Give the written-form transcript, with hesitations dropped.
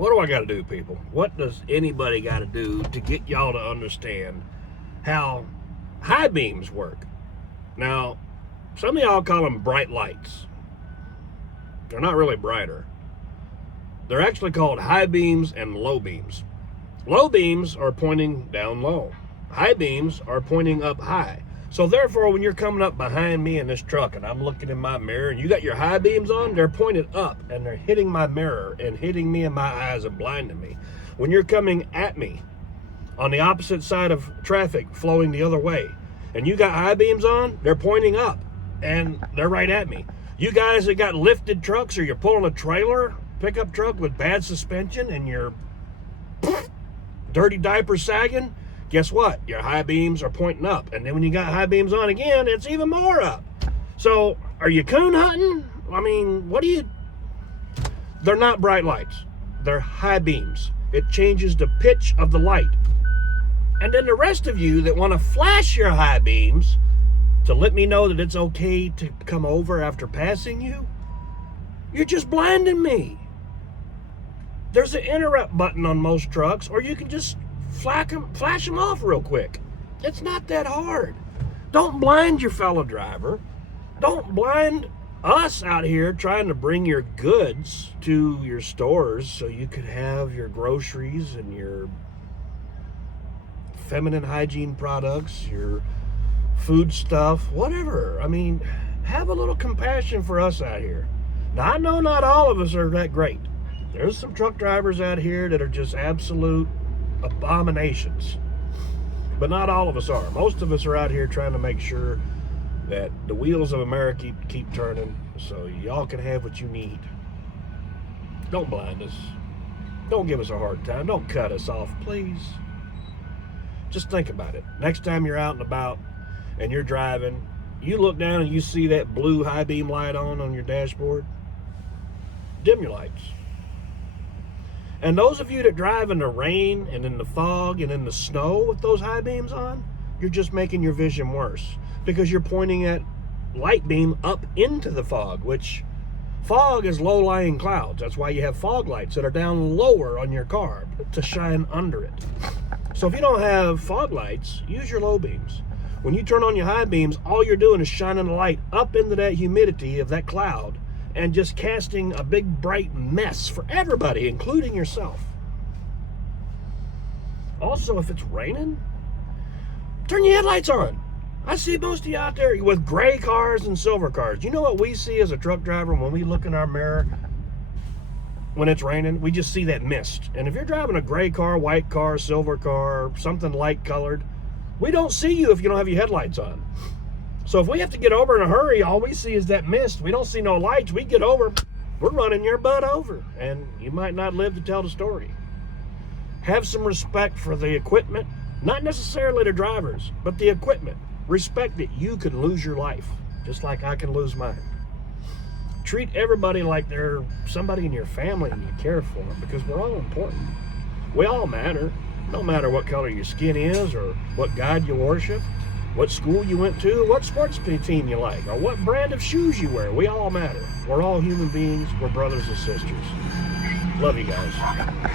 What do I got to do, people? What does anybody got to do to get y'all to understand how high beams work? Now, some of y'all call them bright lights. They're not really brighter. They're actually called high beams and low beams. Low beams are pointing down low. High beams are pointing up high. So therefore, when you're coming up behind me in this truck and I'm looking in my mirror and you got your high beams on, they're pointed up and they're hitting my mirror and hitting me in my eyes and blinding me. When you're coming at me on the opposite side of traffic flowing the other way and you got high beams on, they're pointing up and they're right at me. You guys that got lifted trucks or you're pulling a trailer, pickup truck with bad suspension and your dirty diaper sagging, guess what? Your high beams are pointing up. And then when you got high beams on again, it's even more up. So are you coon hunting? I mean, they're not bright lights. They're high beams. It changes the pitch of the light. And then the rest of you that want to flash your high beams to let me know that it's okay to come over after passing you, you're just blinding me. There's an interrupt button on most trucks, or you can just flash them off real quick. It's not that hard. Don't blind your fellow driver. Don't blind us out here trying to bring your goods to your stores so you could have your groceries and your feminine hygiene products, your food stuff, whatever. I mean, have a little compassion for us out here. Now, I know not all of us are that great. There's some truck drivers out here that are just absolute abominations. But not all of us are. Most of us are out here trying to make sure that the wheels of America keep turning so y'all can have what you need. Don't blind us. Don't give us a hard time. Don't cut us off, please. Just think about it. Next time you're out and about and you're driving, you look down and you see that blue high beam light on your dashboard, dim your lights. And those of you that drive in the rain and in the fog and in the snow with those high beams on, you're just making your vision worse because you're pointing that light beam up into the fog, which fog is low-lying clouds. That's why you have fog lights that are down lower on your car to shine under it. So if you don't have fog lights, use your low beams. When you turn on your high beams, all you're doing is shining the light up into that humidity of that cloud and just casting a big bright mess for everybody, including yourself. Also, if it's raining, turn your headlights on. I see most of you out there with gray cars and silver cars. You know what we see as a truck driver when we look in our mirror when it's raining? We just see that mist. And if you're driving a gray car, white car, silver car, something light colored, we don't see you if you don't have your headlights on. So if we have to get over in a hurry, all we see is that mist. We don't see no lights. We get over, we're running your butt over. And you might not live to tell the story. Have some respect for the equipment. Not necessarily the drivers, but the equipment. Respect that you can lose your life, just like I can lose mine. Treat everybody like they're somebody in your family and you care for them, because we're all important. We all matter. No matter what color your skin is, or what God you worship, what school you went to, what sports team you like, or what brand of shoes you wear. We all matter. We're all human beings. We're brothers and sisters. Love you guys.